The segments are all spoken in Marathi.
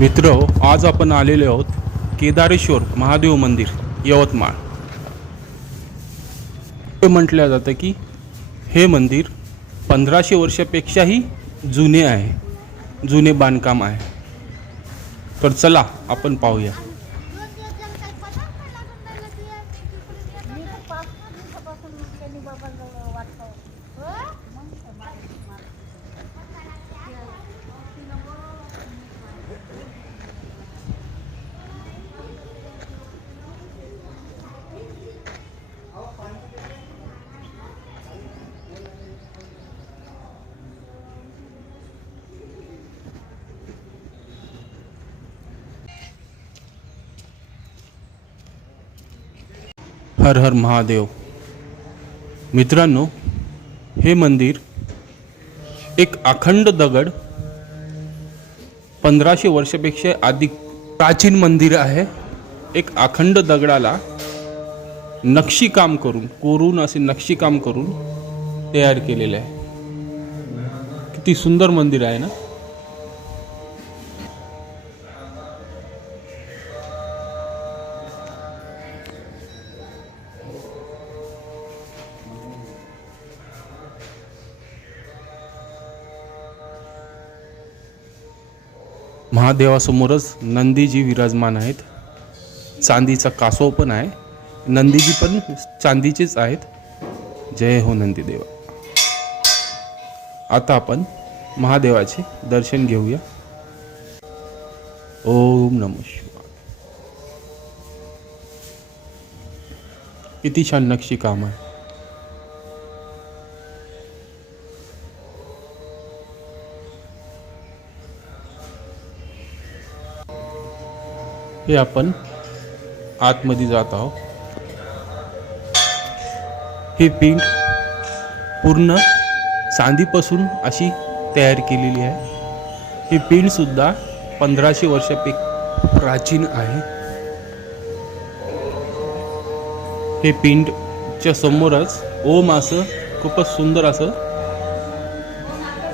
मित्र आज आपण आलेले आहोत केदारेश्वर महादेव मंदिर यवतमाळ. हे म्हटलं जातं की हे मंदिर पंधराशे वर्षापेक्षाही जुने आहे जुने बांधकाम आहे. तर चला आपण पाहूया. हर हर महादेव। मित्रांनो हे मंदिर एक अखंड दगड पंधराशे वर्षापेक्षा अधिक प्राचीन मंदिर आहे. एक अखंड दगडाला नक्षीकाम करून कोरून असे नक्षीकाम करून तयार केलेले आहे. किती सुंदर मंदिर आहे ना? महादेवासमोरच नंदीजी विराजमान आहेत. चांदीचा कासव पण आहे. नंदीजी पण चांदीचेच आहेत. जय हो नंदीदेवा. आता आपण महादेवाचे दर्शन घेऊया. ओम नम शिवाय. किती छान नक्षी काम आहे. हे आपण आतमध्ये जात आहोत. हे पिंड पूर्ण चांदीपासून अशी तयार केलेली आहे. ही पिंड सुद्धा पंधराशे वर्षापे प्राचीन आहे. हे पिंडच्या समोरच ओम असं खूपच सुंदर असं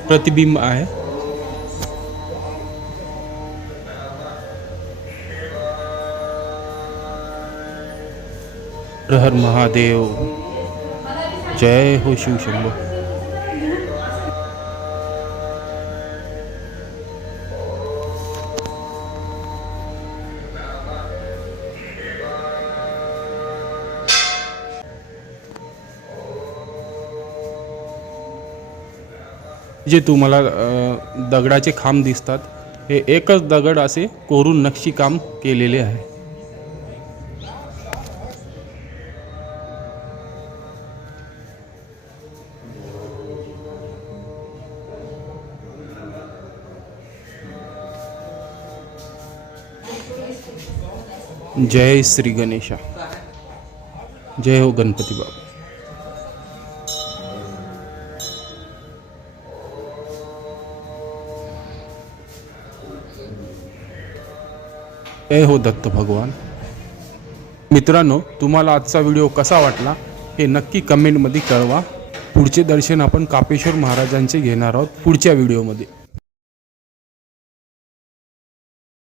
प्रतिबिंब आहे. हर महादेव। जय हो शिव शंभो। जे तुम्हाला दगडाचे खांब दिसतात हे एकच दगड असे कोरून नक्षीकाम केलेले आहे. जय श्री गणेशा. जय हो गणपती बाबा जय हो दत्त भगवान. मित्रांनो तुम्हाला आजचा व्हिडिओ कसा वाटला हे नक्की कमेंटमध्ये कळवा. पुढचे दर्शन आपण कापेश्वर महाराजांचे घेणार आहोत पुढच्या व्हिडिओमध्ये.